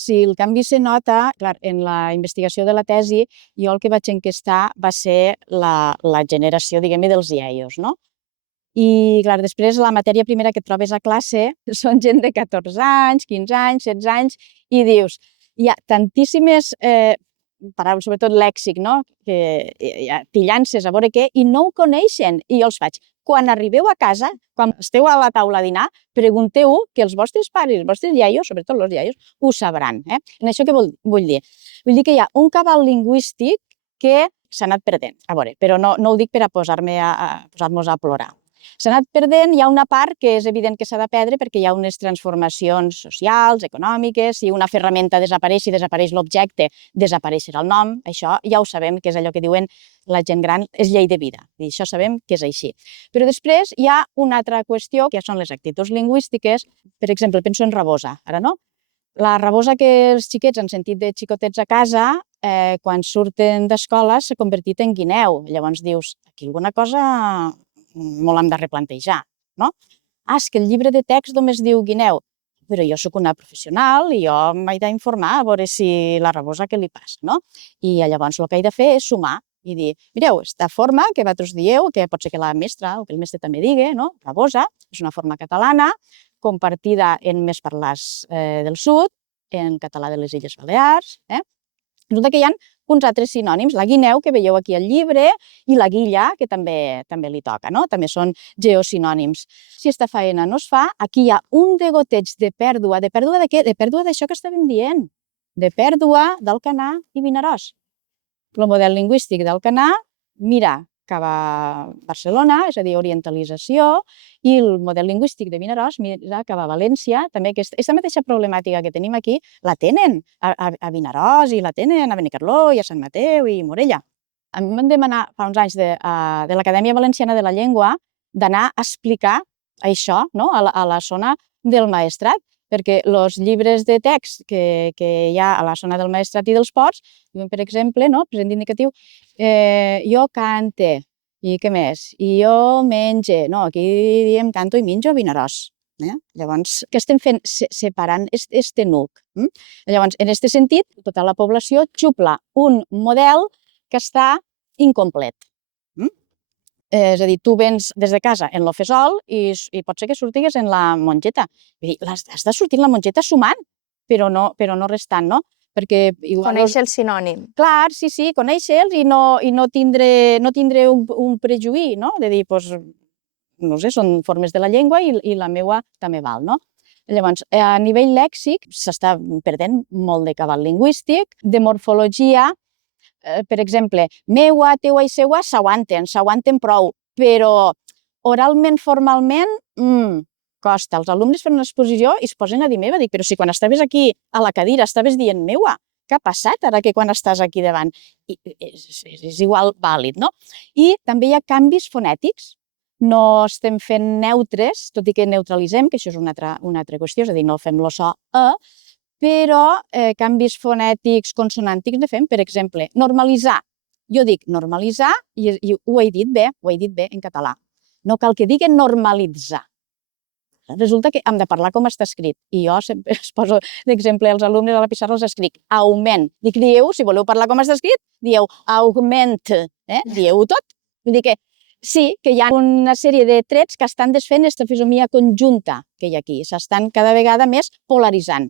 Sí, el canvi se nota, clar, en la investigació de la tesi, jo el que vaig enquestar va ser la generació, diguem-ne, dels iaios, no? I, clar, després la matèria primera que trobes a classe són gent de 14 anys, 15 anys, 16 anys, i dius, hi ha tantíssimes paraules, sobretot lèxic, no? Que hi ha tillances a veure què, i no ho coneixen, i jo els faig. Quan arribeu a casa, quan esteu a la taula a dinar, pregunteu que els vostres pares, els vostres iaios, sobretot els iaios, ho sabran. En això què vull dir? Vull dir que hi ha un cabal lingüístic que s'ha anat perdent, a veure, però no ho dic per a posar-nos a plorar. S'ha anat perdent, hi ha una part que és evident que s'ha de perdre perquè hi ha unes transformacions socials, econòmiques, si una ferramenta desapareix, si desapareix l'objecte, desapareixerà el nom, això ja ho sabem, que és allò que diuen la gent gran, és llei de vida, i això sabem que és així. Però després hi ha una altra qüestió, que són les actituds lingüístiques, per exemple, penso en rabosa, ara no? La rabosa que els xiquets han sentit de xicotets a casa, quan surten d'escola s'ha convertit en guineu. Llavors dius, aquí alguna cosa molt hem de replantejar, no? És que el llibre de text només diu guineu, però jo sóc una professional i jo m'he d'informar a veure si la rabosa què li passa, no? I llavors el que he de fer és sumar i dir, mireu, esta forma que vosaltres dieu, que pot ser que la mestra o que el mestre també digui, no? Rabosa, és una forma catalana, compartida en més parlars del sud, en català de les Illes Balears. Resulta que hi ha uns altres sinònims, la guineu, que veieu aquí al llibre, i la guilla, que també li toca, no? També són geosinònims. Si esta feina no es fa, aquí hi ha un degoteig de pèrdua. De pèrdua de què? De pèrdua d'això que estàvem dient. De pèrdua d'Alcanar i Vinaròs. El model lingüístic d'Alcanar mira cap a Barcelona, és a dir, orientalització, i el model lingüístic de Vinaròs mira cap a València, també aquesta mateixa problemàtica que tenim aquí la tenen a Vinaròs i la tenen a Benicarló i a Sant Mateu i Morella. A mi em van demanar fa uns anys de l'Acadèmia Valenciana de la Llengua d'anar a explicar això a la zona del Maestrat, perquè els llibres de text que hi ha a la zona del Maestrat i dels Ports, diuen, per exemple, present indicatiu, jo cante, i què més? I jo menge, aquí diem canto i menjo a Vinaròs. Llavors, què estem fent? Separant este nuc. Llavors, en aquest sentit, tota la població xupla un model que està incomplet. És a dir, tu vens des de casa en lo fesol i pot ser que surtigues en la mongeta. Vull dir, has de sortir en la mongeta sumant, però no restant, no? Conèixer el sinònim. Clar, sí, conèixer-los i no tindre un prejuí, no? De dir, doncs, no sé, són formes de la llengua i la meua també val, no? Llavors, a nivell lèxic s'està perdent molt de cabal lingüístic, de morfologia. Per exemple, meua, teua i seua s'aguanten prou, però oralment, formalment, costa. Els alumnes fan una exposició i es posen a dir meva. Dic, però si quan estaves aquí a la cadira estaves dient meua, què ha passat ara que quan estàs aquí davant? És igual vàlid, no? I també hi ha canvis fonètics. No estem fent neutres, tot i que neutralitzem, que això és una altra qüestió, és a dir, no fem el so però canvis fonètics, consonàntics ne fem. Per exemple, normalitzar. Jo dic normalitzar i ho he dit bé en català. No cal que digui normalitzar. Resulta que hem de parlar com està escrit. I jo sempre es poso d'exemple als alumnes a la pissarra, els escric augment. Dic, dieu, si voleu parlar com està escrit, dieu augment. Dieu-ho tot. Vull dir que sí, que hi ha una sèrie de trets que estan desfent aquesta fisomia conjunta que hi ha aquí. S'estan cada vegada més polaritzant.